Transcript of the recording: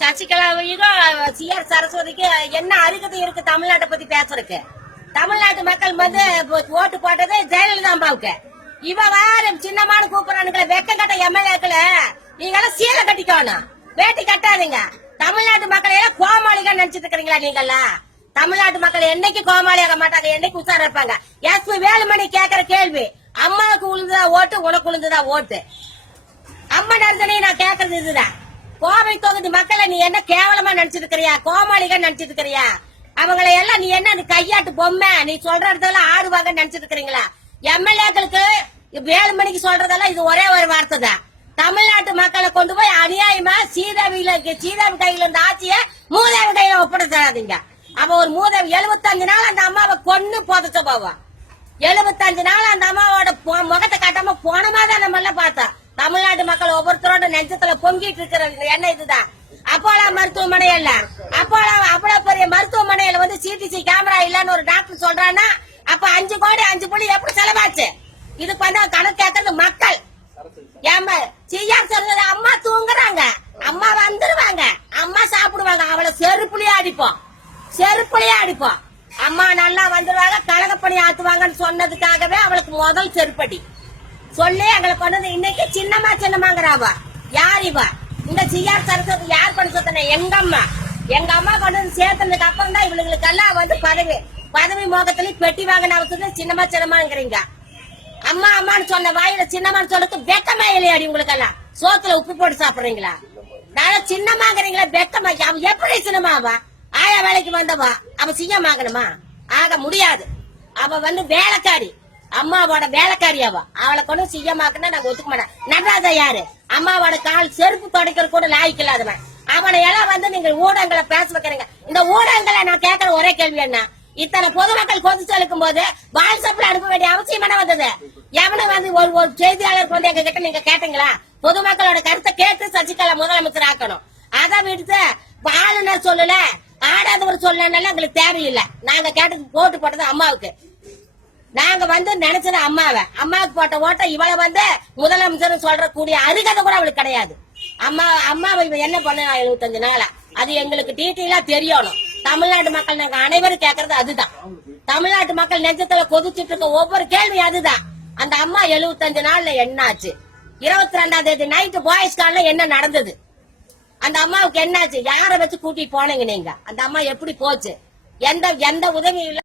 சசிகலாவையும் CR சரஸ்வதிக்கு என்ன அருகதை இருக்கு தமிழ்நாட்டை பத்தி பேசுறதுக்கு? தமிழ்நாட்டு மக்கள் வந்து ஓட்டு போட்டது ஜெயலலிதா அம்மாவுக்கு. இவ வேற சின்னமான கூப்பிடறானுங்களே வெக்கம் கட்ட எம்எல்ஏக்களை நீங்க எல்லாம் சீலை கட்டிக்கணும், வேட்டி கட்டாதீங்க. தமிழ்நாட்டு மக்களை எல்லாம் கோமாளிகள் நினைச்சிட்டு இருக்கிறீங்களா? நீங்களா தமிழ்நாட்டு மக்கள் என்னைக்கு கோமாளியாக மாட்டாங்க, என்னைக்கு உசாரா இருப்பாங்க. SP வேலுமணி கேக்குற கேள்வி, அம்மாவுக்கு உளுந்துதா ஓட்டு, உனக்கு உளுந்துதா ஓட்டு? அம்மா நடந்தனே நான் கேக்குறது இதுதான். கோவை தொகுதி மக்களை நீ என்ன கேவலமா நினைச்சிட்டு இருக்கிறியா, கோமாளிகள் நினைச்சிட்டு இருக்கிறியா? அவங்களை எல்லாம் நீ என்ன கையாட்டு பொம்மை, நீ சொல்ற இடத்துல ஆடுவாங்க நினைச்சிட்டு இருக்கிறீங்களா? எம்எல்ஏக்களுக்கு வேலுமணிக்கு சொல்றதெல்லாம் இது ஒரே ஒரு வார்த்தை தான். தமிழ்நாட்டு மக்களை கொண்டு போய் அநியாயமா சீதாவி கையில இருந்த ஆட்சிய மூதாவி கையில ஒப்படைச்சாதீங்க. அவ ஒரு மூதாவி 75 நாள் அந்த அம்மாவை கொன்னு போதச்ச போவா. 75 நாள் அந்த அம்மாவோட முகத்தை காட்டாம போனமா தான் நம்ம எல்லாம் பார்த்தோம். தமிழ்நாட்டு மக்கள் ஒவ்வொருத்தரோட நெஞ்சத்துல பொங்கிட்டு இருக்கிற என்ன இதுதான். அப்போலா மருத்துவமனை இல்ல, அவ்வளவு பெரிய மருத்துவமனையில வந்து CTC கேமரா இல்லன்னு ஒரு டாக்டர் சொல்றான்னா அப்ப 5 கோடி 5 புள்ளி எப்படி செலவாச்சு? இதுக்கு வந்து கணக்கு கேட்கறது மக்கள். ஏமா CR சொல்றது, அம்மா தூங்குறாங்க, அம்மா வந்துருவாங்க, அம்மா சாப்பிடுவாங்க, அவளை செருப்புலயே அடிப்போம். அம்மா நல்லா வந்துருவாங்க, கழகப்பணி ஆத்துவாங்கன்னு சொன்னதுக்காகவே அவளுக்கு முதல் செருப்படி சொல்லி எங்களை கொண்டது. இன்னைக்கு சின்னமாங்கிறாவ யார் இவ? இந்த CR சரஸ்வதி யார் பண்ண சொன்ன? எங்க அம்மா கொண்டு வந்து சேர்த்ததுக்கு அப்புறம் தான் இவங்களுக்கு எல்லாம் வந்து பதவி மோகத்திலையும் பெட்டி வாங்கின அவசரம் சின்னமாங்கிறீங்க. அம்மான்னு சொன்ன வாயில சின்னமான்னு சொல்றதுக்கு வெக்கமா இல்லையாடி உங்களுக்கு எல்லாம்? சோத்துல உப்பு போட்டு சாப்பிடுறீங்களா? நான் சின்னமாங்கிறீங்களா? வெக்கமா? அவ எப்படி சின்னமாவா? ஆயா வேலைக்கு வந்தவா அவ CM ஆகணுமா? ஆக முடியாது. அவ வந்து வேலைக்காரி, அம்மாவோட வேலைக்காரி. அவளை கொண்டு CM ஆக்குனா நாங்க ஒத்துக்க மாட்டோம். நடராஜா யாரு? அம்மாவோட கால் செருப்பு தொடக்கிற கூட லாய்க்கு இல்லாதவன். அவனை எல்லாம் வந்து நீங்க ஊடகங்களை பேச வைக்கிறீங்க. இந்த ஊடகங்களை நான் கேட்கற ஒரே கேள்வி என்ன, இத்தனை பொதுமக்கள் கொதிச்சு அளிக்கும் போது வாட்ஸ்அப்ல அனுப்ப வேண்டிய அவசியம் என்ன வந்தது? எவனை வந்து ஒரு செய்தியாளருக்கு வந்து எங்க கிட்ட நீங்க கேட்டீங்களா? பொதுமக்களோட கருத்தை கேட்டு சசிகலா முதலமைச்சர் ஆக்கணும். அதை விடுத்து ஆளுநர் சொல்லல, ஆடாதவர் சொல்லல எங்களுக்கு தேவையில்லை. நாங்க கேட்டது போட்டு போட்டது அம்மாவுக்கு. நாங்க வந்து நினைச்சது அம்மாவுக்கு போட்ட ஓட்ட இவளை வந்து முதலமைச்சர் சொல்ற கூடிய அருகதை கூட அவளுக்கு கிடையாது. அம்மாவை என்ன பண்ண 75 நாளா அது எங்களுக்கு டீட்டெயிலா தெரியணும். தமிழ்நாட்டு மக்கள் நாங்க அனைவரும் கேக்குறது அதுதான். தமிழ்நாட்டு மக்கள் நெஞ்சத்துல கொதிச்சுட்டு இருக்க ஒவ்வொரு கேள்வி அதுதான். அந்த அம்மா 75 நாள்ல என்னாச்சு? 22ஆம் தேதி நைட்டு பாய்ஸ் கால்ல என்ன நடந்தது? அந்த அம்மாவுக்கு என்னாச்சு? யாரை வச்சு கூட்டிட்டு போனீங்க நீங்க? அந்த அம்மா எப்படி போச்சு? எந்த உதவியும் இல்ல.